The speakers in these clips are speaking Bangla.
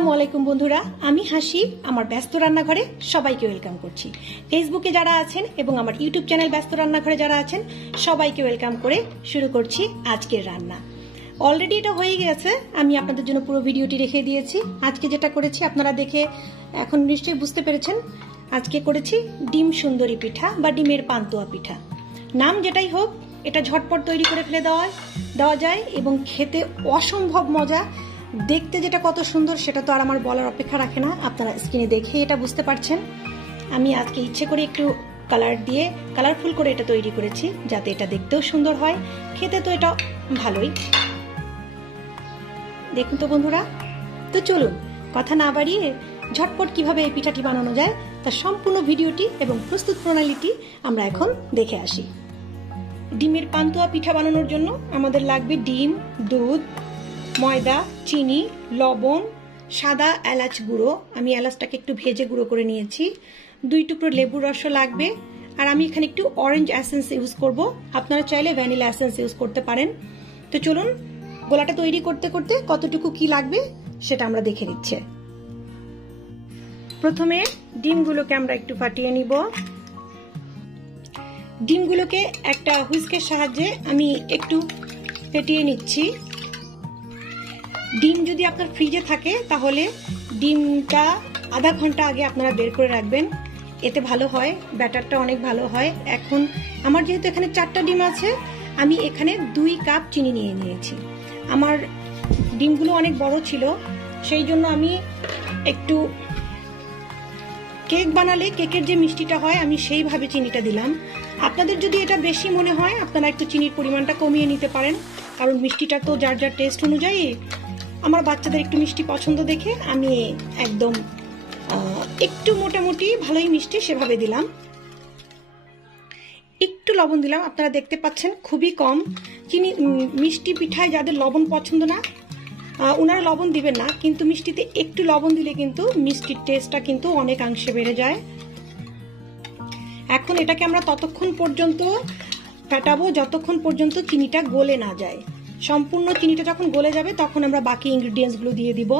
আসসালামু আলাইকুম বন্ধুরা, আমি হাসি আমার ব্যস্ত রান্নাঘরে সবাইকে ওয়েলকাম করছি। ফেসবুকে যারা আছেন এবং আমার ইউটিউব চ্যানেল ব্যস্ত রান্নাঘরে যারা আছেন সবাইকে ওয়েলকাম করে শুরু করছি আজকের রান্না। অলরেডি এটা হয়ে গেছে, আমি আপনাদের জন্য পুরো ভিডিওটি রেখে দিয়েছি। আজকে যেটা করেছি আপনারা দেখে এখন নিশ্চয়ই বুঝতে পেরেছেন। আজকে করেছি ডিম সুন্দরী পিঠা বা ডিমের পান্তুয়া পিঠা। নাম যেটাই হোক, এটা ঝটপট তৈরি করে ফেলে দেওয়া যায় এবং খেতে অসম্ভব মজা। দেখতে যেটা কত সুন্দর সেটা তো আর আমার বলার অপেক্ষা রাখে না, আপনারা স্ক্রিনে দেখে এটা বুঝতে পারছেন। আমি আজকে ইচ্ছে করে একটু কালার দিয়ে কালারফুল করে এটা তৈরি করেছি যাতে এটা দেখতেও সুন্দর হয়, খেতে তো এটা ভালোই। দেখুন তো বন্ধুরা, তো চলুন কথা না বাড়িয়ে ঝটপট কিভাবে এই পিঠাটি বানানো যায় তার সম্পূর্ণ ভিডিওটি এবং প্রস্তুত প্রণালীটি আমরা এখন দেখে আসি। ডিমের পান্তুয়া পিঠা বানানোর জন্য আমাদের লাগবে ডিম, দুধ, ময়দা, চিনি, লবণ, সাদা এলাচ গুঁড়ো। আমি এলাচটাকে একটু ভেজে গুঁড়ো করে নিয়েছি। 2 টুকরো লেবুর রস লাগবে। আর আমি এখানে একটু অরেঞ্জ এসেন্স ইউজ করব, আপনারা চাইলে ভ্যানিলা এসেন্স ইউজ করতে পারেন। তো চলুন গোলাটা তৈরি করতে করতে কতটুকু কি লাগবে সেটা আমরা দেখে নিচ্ছি। প্রথমে ডিমগুলোকে আমরা একটু ফাটিয়ে নিব। ডিমগুলোকে একটা হুইস্কের সাহায্যে আমি একটু ফেটিয়ে নিচ্ছি। ডিম যদি আপনার ফ্রিজে থাকে তাহলে ডিমটা আধা ঘন্টা আগে আপনারা বের করে রাখবেন, এতে ভালো হয়, ব্যাটারটা অনেক ভালো হয়। এখন আমার যেহেতু এখানে 4টা ডিম আছে, আমি এখানে 2 কাপ চিনি নিয়ে নিয়েছি। আমার ডিমগুলো অনেক বড় ছিল, সেই জন্য আমি একটু কেক বানালে কেকের যে মিষ্টিটা হয় আমি সেইভাবে চিনিটা দিলাম। আপনাদের যদি এটা বেশি মনে হয় আপনারা একটু চিনির পরিমাণটা কমিয়ে নিতে পারেন, কারণ মিষ্টিটা তো যার যার টেস্ট অনুযায়ী। আমার বাচ্চাদের একটু মিষ্টি পছন্দ দেখে আমি একদম একটু মোটামুটি ভালোই মিষ্টি সেভাবে দিলাম। একটু লবণ দিলাম, আপনারা দেখতে পাচ্ছেন খুবই কম। চিনি মিষ্টি পিঠায় যাদের লবণ পছন্দ না ওনারা লবণ দিবেন না, কিন্তু মিষ্টিতে একটু লবণ দিলে কিন্তু মিষ্টির টেস্টটা কিন্তু অনেকাংশে বেড়ে যায়। এখন এটাকে আমরা ততক্ষণ পর্যন্ত ফেটাবো যতক্ষণ পর্যন্ত চিনিটা গলে না যায়। সম্পূর্ণ চিনিটা যখন গলে যাবে তখন আমরা বাকি ইনগ্রেডিয়েন্টস গুলো দিয়ে দিব।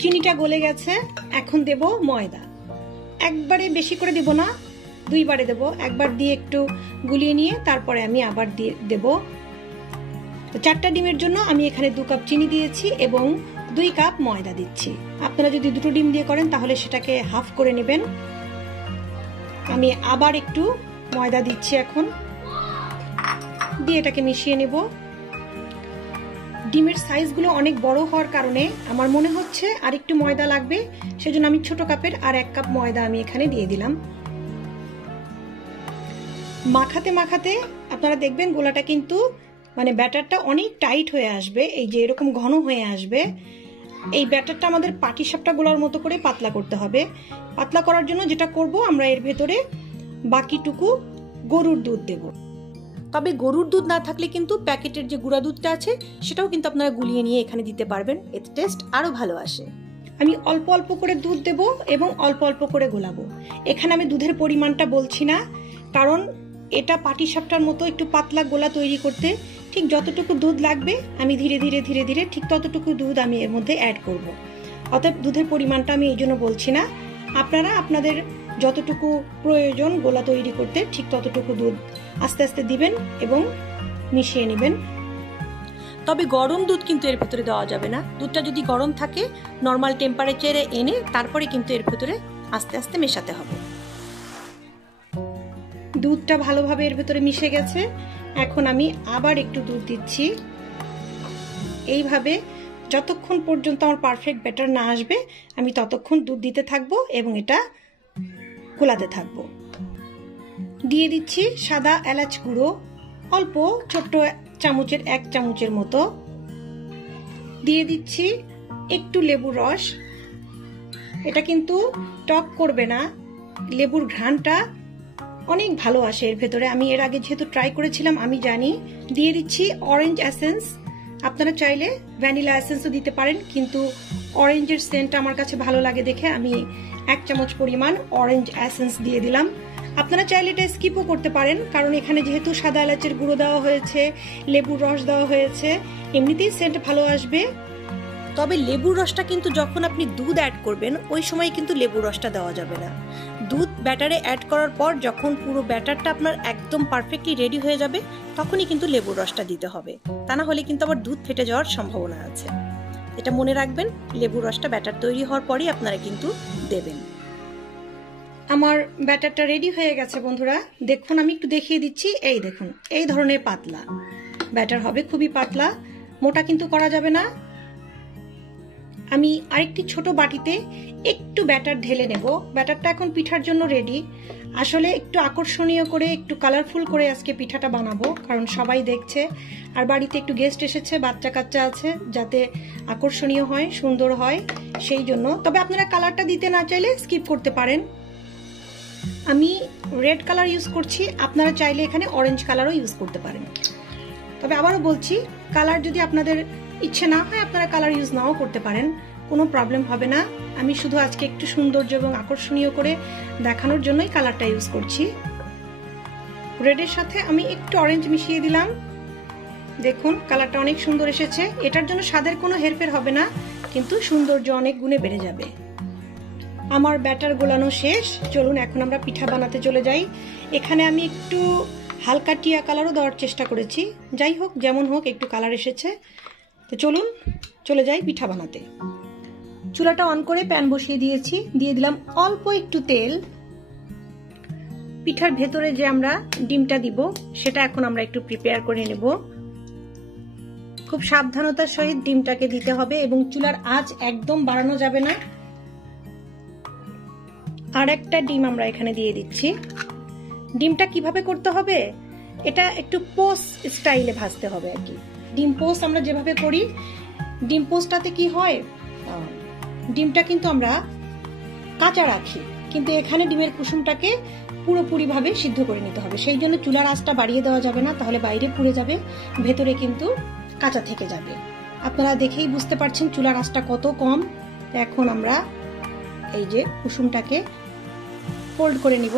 চিনিটা গলে গেছে, এখন দেব ময়দা। একবারে বেশি করে দেব না, 2 বারে দেব। একবার দিয়ে একটু গুলিয়ে নিয়ে তারপরে আমি আবার দিয়ে দেব। তো 4টা ডিমের জন্য আমি এখানে 2 কাপ চিনি দিয়েছি এবং 2 কাপ ময়দা দিচ্ছি। আপনারা যদি 2টো ডিম দিয়ে করেন তাহলে সেটাকে হাফ করে নেবেন। আমি আবার একটু ময়দা দিচ্ছি এখন, দিয়ে এটাকে মিশিয়ে নেব। ডিমের সাইজগুলো অনেক বড় হওয়ার কারণে আমার মনে হচ্ছে আর একটু ময়দা লাগবে, সেজন্য আমি ছোট কাপের আর 1 কাপ ময়দা আমি এখানে দিয়ে দিলাম। মাখাতে মাখাতে আপনারা দেখবেন গোলাটা কিন্তু মানে ব্যাটারটা অনেক টাইট হয়ে আসবে, এই যে এরকম ঘন হয়ে আসবে। এই ব্যাটারটা আমাদের পাটিসাপটা গোলার মতো করে পাতলা করতে হবে। পাতলা করার জন্য যেটা করব, আমরা এর ভেতরে বাকিটুকু গরুর দুধ দেব। তবে গরুর দুধ না থাকলে কিন্তু প্যাকেটের যে গুঁড়া দুধটা আছে সেটাও কিন্তু আপনারা গুলিয়ে নিয়ে এখানে দিতে পারবেন, এতে টেস্ট আরো ভালো আসে। আমি অল্প অল্প করে দুধ দেব এবং অল্প অল্প করে গোলাবো। এখানে আমি দুধের পরিমাণটা বলছি না, কারণ এটা পাটিসাপটার মতো একটু পাতলা গোলা তৈরি করতে ঠিক যতটুকু দুধ লাগবে আমি ধীরে ধীরে ধীরে ধীরে ঠিক ততটুকু দুধ আমি এর মধ্যে অ্যাড করব। অতএব দুধের পরিমাণটা আমি এই জন্য বলছি না, আপনারা আপনাদের যতটুকু প্রয়োজন গোলা তৈরি করতে ঠিক ততটুকু দুধ আস্তে আস্তে দিবেন এবং মিশিয়ে নেবেন। তবে গরম দুধ কিন্তু এর ভেতরে দেওয়া যাবে না। দুধটা যদি গরম থাকে নর্মাল টেম্পারেচারে এনে তারপরে কিন্তু এর ভেতরে আস্তে আস্তে মেশাতে হবে। দুধটা ভালোভাবে এর ভেতরে মিশে গেছে, এখন আমি আবার একটু দুধ দিচ্ছি। এইভাবে যতক্ষণ পর্যন্ত আমার পারফেক্ট ব্যাটার না আসবে আমি ততক্ষণ দুধ দিতে থাকবো এবং এটা গোলাতে থাকবো। দিয়ে দিচ্ছি সাদা এলাচ গুঁড়ো, অল্প ছোট্ট চামচের 1 চামচের মতো। দিয়ে দিচ্ছি একটু লেবুর রস। এটা কিন্তু টক করবে না, লেবুর ঘ্রাণটা অনেক ভালো আসে এর ভেতরে। আমি এর আগে যেহেতু ট্রাই করেছিলাম আমি জানি। দিয়ে দিচ্ছি অরেঞ্জ এসেন্স, আপনারা চাইলে ভ্যানিলা এসেন্সও দিতে পারেন, কিন্তু অরেঞ্জের সেন্টটা আমার কাছে ভালো লাগে দেখে আমি 1 চামচ পরিমাণ অরেঞ্জ এসেন্স দিয়ে দিলাম। আপনারা চাইলে এটা স্কিপও করতে পারেন, কারণ এখানে যেহেতু সাদা এলাচের গুঁড়ো দেওয়া হয়েছে, লেবুর রস দেওয়া হয়েছে, এমনিতেই সেন্ট ভালো আসবে। তবে লেবুর রসটা কিন্তু যখন আপনি দুধ অ্যাড করবেন ওই সময় কিন্তু লেবুর রসটা দেওয়া যাবে না। দুধ ব্যাটারে অ্যাড করার পর যখন পুরো ব্যাটারটা আপনার একদম পারফেক্টলি রেডি হয়ে যাবে তখনই কিন্তু লেবুর রসটা দিতে হবে, তা না হলে কিন্তু আবার দুধ ফেটে যাওয়ার সম্ভাবনা আছে। এটা মনে রাখবেন, লেবুর রসটা ব্যাটার তৈরি হওয়ার পরই আপনারা কিন্তু দেবেন। আমার ব্যাটারটা রেডি হয়ে গেছে বন্ধুরা, দেখুন আমি একটু দেখিয়ে দিচ্ছি। এই দেখুন, এই ধরনের পাতলা ব্যাটার হবে, খুবই পাতলা, মোটা কিন্তু করা যাবে না। আমি আরেকটি ছোট বাটিতে একটু ব্যাটার ঢেলে নেব। ব্যাটারটা এখন পিঠার জন্য রেডি। আসলে একটু আকর্ষণীয় করে, একটু কালারফুল করে আজকে পিঠাটা বানাবো, কারণ সবাই দেখছে আর বাড়িতে একটু গেস্ট এসেছে, বাচ্চা কাচ্চা আছে, যাতে আকর্ষণীয় হয়, সুন্দর হয় সেই জন্য। তবে আপনারা কালারটা দিতে না চাইলে স্কিপ করতে পারেন। আমি রেড কালার ইউজ করছি, আপনারা চাইলে এখানে অরেঞ্জ কালারও ইউজ করতে পারেন। তবে আবারও বলছি, কালার যদি আপনাদের ইচ্ছে না হয় আপনারা কালার ইউজ নাও করতে পারেন, কোনো প্রবলেম হবে না। আমি শুধু আজকে একটু সৌন্দর্য এবং আকর্ষণীয় করে দেখানোর জন্যই কালারটা ইউজ করছি। রেডের সাথে আমি একটু অরেঞ্জ মিশিয়ে দিলাম। দেখুন কালারটা অনেক সুন্দর এসেছে। এটার জন্য স্বাদের কোনো হেরফের হবে না, কিন্তু সৌন্দর্য অনেক গুণে বেড়ে যাবে। আমার ব্যাটার গোলানো শেষ, চলুন এখন আমরা পিঠা বানাতে চলে যাই। এখানে আমি একটু হালকা টিয়া কালারও দেওয়ার চেষ্টা করেছি, যাই হোক যেমন হোক একটু কালার এসেছে। তো চলুন চলে যাই পিঠা বানাতে। চুলাটা অন করে প্যান বসিয়ে দিয়েছি, দিয়ে দিলাম অল্প একটু তেল। পিঠার ভেতরে যে আমরা ডিমটা দিব সেটা এখন আমরা একটু প্রিপেয়ার করে নেব। খুব সাবধানতার সহিত ডিমটাকে দিতে হবে এবং চুলার আঁচ একদম বাড়ানো যাবে না। আর একটা ডিম আমরা এখানে দিয়ে দিচ্ছি। ডিমটা কিভাবে করতে হবে, এটা একটু পোস্ট স্টাইলে ভাজতে হবে আর কি। ডিম পোস্ট আমরা যেভাবে করি, ডিম পোস্টটাতে কি হয়, ডিমটা কিন্তু আমরা কাঁচা রাখি, কিন্তু এখানে ডিমের কুসুমটাকে পুরোপুরি ভাবে সিদ্ধ করে নিতে হবে। সেই জন্য চুলার আঁচটা বাড়িয়ে দেওয়া যাবে না, তাহলে বাইরে পুড়ে যাবে, ভেতরে কিন্তু কাঁচা থেকে যাবে। আপনারা দেখেই বুঝতে পারছেন চুলার আঁচটা কত কম। এখন আমরা এই যে কুসুমটাকে ফোল্ড করে নিব।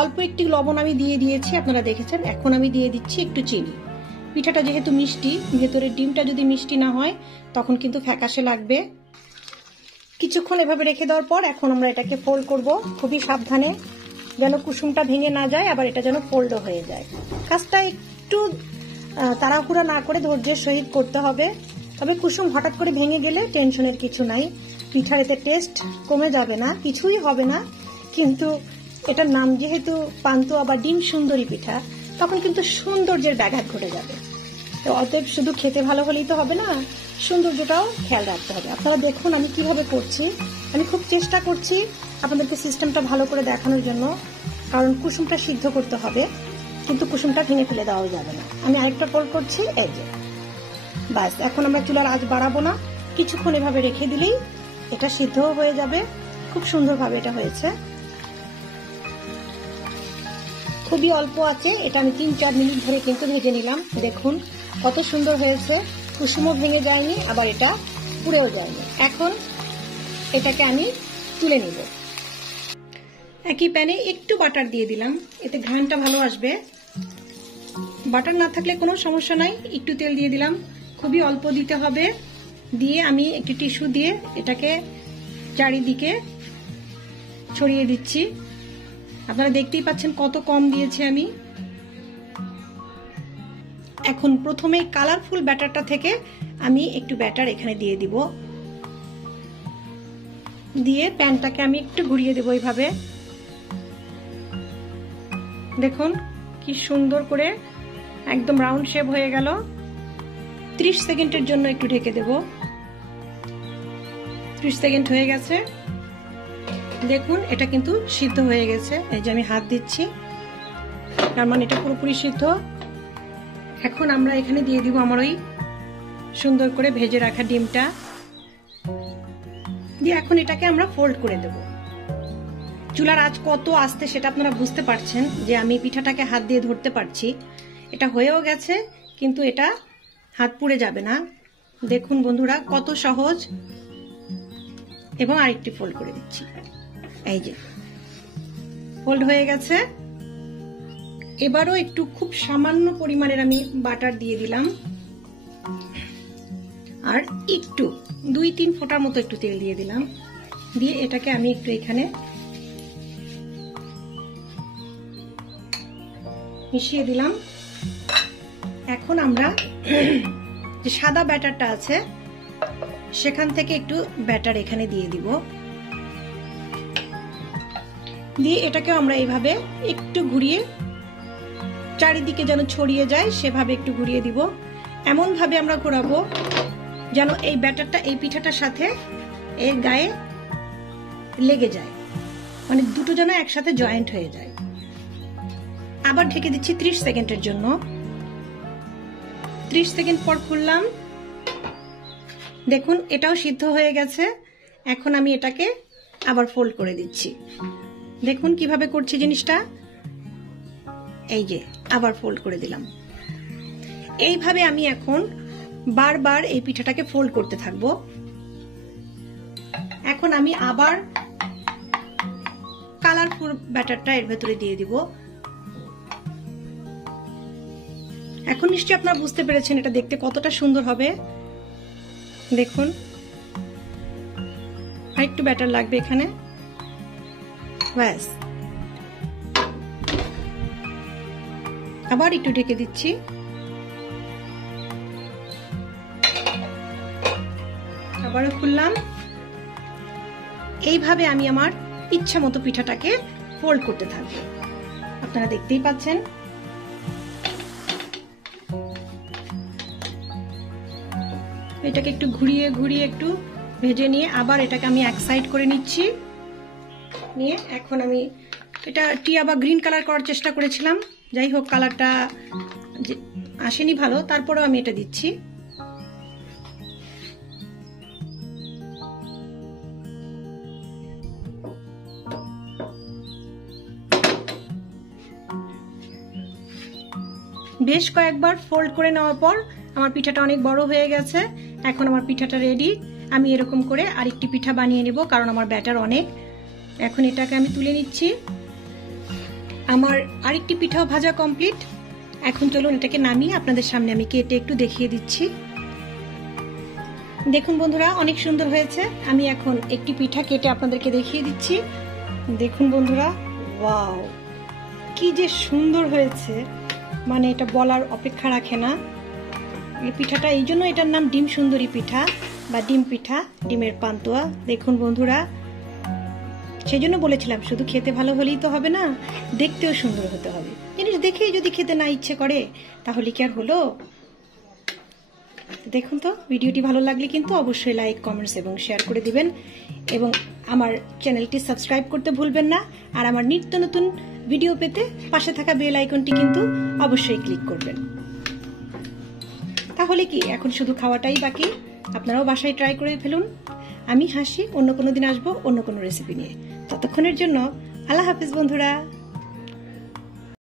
অল্প একটি লবণ আমি দিয়ে দিয়েছি, আপনারা দেখেছেন। এখন আমি দিয়ে দিচ্ছি একটু চিনি। পিঠাটা যেহেতু মিষ্টি, ভেতরের ডিমটা যদি মিষ্টি না হয় তখন কিন্তু ফ্যাকাশে লাগবে। কিছুক্ষণ এভাবে রেখে দেওয়ার পর এখন আমরা এটাকে ফোল্ড করব, খুবই সাবধানে, যেন কুসুমটা ভেঙে না যায়, আবার এটা যেন ফোল্ডও হয়ে যায়। কাজটা একটু তাড়াহুড়া না করে ধৈর্যের সহিত করতে হবে। তবে কুসুম হঠাৎ করে ভেঙে গেলে টেনশনের কিছু নাই, পিঠার এতে টেস্ট কমে যাবে না, কিছুই হবে না। কিন্তু এটার নাম যেহেতু পান্তুয়া বা ডিম সুন্দরী পিঠা, তখন কিন্তু সৌন্দর্যের ব্যাঘাত ঘটে যাবে। তো অতএব শুধু খেতে ভালো হলেই তো হবে না, সৌন্দর্যটাও খেয়াল রাখতে হবে। আপনারা দেখুন আমি কিভাবে করছি। আমি খুব চেষ্টা করছি আপনাদেরকে সিস্টেমটা ভালো করে দেখানোর জন্য, কারণ কুসুমটা সিদ্ধ করতে হবে, কিন্তু কুসুমটা ভেঙে ফেলে দেওয়া যাবে না। আমি আরেকটা ফোল্ড করছি, এই যে বাস। এখন আমরা চুলার আঁচ বাড়াবো না, কিছুক্ষণ এভাবে রেখে দিলেই এটা সিদ্ধ হয়ে যাবে। খুব সুন্দরভাবে এটা হয়েছে, খুবই অল্প আছে। এটা আমি 3-4 মিনিট ধরে কিন্তু ভেজে নিলাম। দেখুন কত সুন্দর হয়েছে, কুসুমও ভেঙে যায়নি, আবার এটা পুড়েও যায়নি। এখন এটাকে আমি তুলে নিব। একই প্যানে একটু বাটার দিয়ে দিলাম, এতে ঘ্রাণটা ভালো আসবে। বাটার না থাকলে কোনো সমস্যা নাই, একটু তেল দিয়ে দিলাম, খুবই অল্প দিতে হবে। দিয়ে আমি একটি টিস্যু দিয়ে এটাকে চারিদিকে ছড়িয়ে দিচ্ছি। আপনারা দেখতেই পাচ্ছেন কত কম দিয়েছি আমি। এখন প্রথমে কালারফুল ব্যাটারটা থেকে আমি একটু ব্যাটার এখানে দিয়ে দিব, দিয়ে প্যানটাকে আমি একটু ঘুরিয়ে দেব এইভাবে। দেখুন কি সুন্দর করে একদম রাউন্ড শেপ হয়ে গেল। 30 সেকেন্ডের জন্য একটু ঢেকে দেব। 30 সেকেন্ড হয়ে গেছে। দেখুন এটা কিন্তু সিদ্ধ হয়ে গেছে, এই যে আমি হাত দিচ্ছি, তার মানে এটা পুরোপুরি সিদ্ধ। এখন আমরা এখানে দিয়ে দিব আমার ওই সুন্দর করে ভেজে রাখা ডিমটা, দিয়ে এখন এটাকে আমরা ফোল্ড করে দেব। চুলার আঁচ কত আস্তে সেটা আপনারা বুঝতে পারছেন, যে আমি পিঠাটাকে হাত দিয়ে ধরতে পারছি। এটা হয়েও গেছে, কিন্তু এটা হাত পুড়ে যাবে না। দেখুন বন্ধুরা কত সহজ। এবং আরেকটি ফোল্ড করে দিচ্ছি, এই যে ফোল্ড হয়ে গেছে। এবারও একটু খুব সামান্য পরিমাণের আমি বাটার দিয়ে দিলাম। আর একটু 2-3 ফোঁটার মতো একটু তেল দিয়ে দিলাম, দিয়ে এটাকে আমি একটু এখানে মিশিয়ে দিলাম। এখন আমরা যে সাদা ব্যাটারটা আছে সেখান থেকে একটু ব্যাটার এখানে দিয়ে দিব, দিয়ে এটাকে আমরা এইভাবে একটু ঘুরিয়ে চারিদিকে যেন ছড়িয়ে যায় সেভাবে একটু ঘুরিয়ে দিব। এমন ভাবে আমরা ঘোরাবো যেন এই ব্যাটারটা এই পিঠাটার সাথে এর গায়ে লেগে যায়, মানে দুটো যেন একসাথে জয়েন্ট হয়ে যায়। আবার ঢেকে দিচ্ছি 30 সেকেন্ডের জন্য। 30 সেকেন্ড পর খুললাম, দেখুন এটাও সিদ্ধ হয়ে গেছে। এখন আমি এটাকে আবার ফোল্ড করে দিচ্ছি। দেখুন কিভাবে করছি জিনিসটা, এই যে আবার ফোল্ড করে দিলাম। এইভাবে আমি এখন বারবার এই পিঠাটাকে ফোল্ড করতে থাকবো। এখন আমি আবার কালারফুল ব্যাটারটা এর ভেতরে দিয়ে দিব। এখন নিশ্চয়ই আপনারা বুঝতে পেরেছেন এটা দেখতে কতটা সুন্দর হবে। দেখুন আরেকটু ব্যাটার লাগবে এখানে, ব্যাস। আবার একটু ঢেকে দিচ্ছি। আবারও খুললাম। এইভাবে আমি আমার ইচ্ছা মতো পিঠাটাকে ফোল্ড করতে থাকবো। আপনারা দেখতেই পাচ্ছেন। এটাকে একটু ঘুরিয়ে ঘুরিয়ে একটু ভেজে নিয়ে আবার এটাকে আমি এক সাইড করে নিচ্ছি। নিয়ে এখন আমি এটা টিয়া বা গ্রিন কালার করার চেষ্টা করেছিলাম, যাই হোক কালারটা আসেনি ভালো, তারপরেও আমি এটা দিচ্ছি। বেশ কয়েকবার ফোল্ড করে নেওয়ার পর আমার পিঠাটা অনেক বড় হয়ে গেছে। এখন আমার পিঠাটা রেডি। আমি এরকম করে আরেকটি পিঠা বানিয়ে নেব, কারণ আমার ব্যাটার অনেক। এখন এটাকে আমি তুলে নিচ্ছি। আমার আরেকটি পিঠাও ভাজা কমপ্লিট। এখন চলুন এটাকে নামিয়ে আপনাদের সামনে আমি কেটে একটু দেখিয়ে দিচ্ছি। দেখুন বন্ধুরা, অনেক সুন্দর হয়েছে। আমি এখন একটি পিঠা কেটে আপনাদেরকে দেখিয়ে দিচ্ছি। দেখুন বন্ধুরা, ওয়াও কি যে সুন্দর হয়েছে, মানে এটা বলার অপেক্ষা রাখে না। এই পিঠাটা এই জন্য এটার নাম ডিম সুন্দরী পিঠা বা ডিম পিঠা, ডিমের পান্তুয়া। দেখুন বন্ধুরা, সেই জন্য বলেছিলাম শুধু খেতে ভালো হলেই তো হবে না, দেখতেও সুন্দর হতে হবে। জিনিস দেখেই যদি খেতে না ইচ্ছে করে তাহলে কি আর হলো? দেখুন তো, ভিডিওটি ভালো লাগলে কিন্তু অবশ্যই লাইক, কমেন্টস এবং শেয়ার করে দিবেন, এবং আমার চ্যানেলটি সাবস্ক্রাইব করতে ভুলবেন না। আর আমার নিত্য নতুন ভিডিও পেতে পাশে থাকা বেল আইকনটি কিন্তু অবশ্যই ক্লিক করবেন। তাহলে কি এখন শুধু খাওয়াটাই বাকি। আপনারাও বাসায় ট্রাই করে ফেলুন। আমি হাসি, অন্য কোনো দিন আসবো অন্য কোনো রেসিপি নিয়ে। ততক্ষণের জন্য আল্লাহ হাফেজ বন্ধুরা।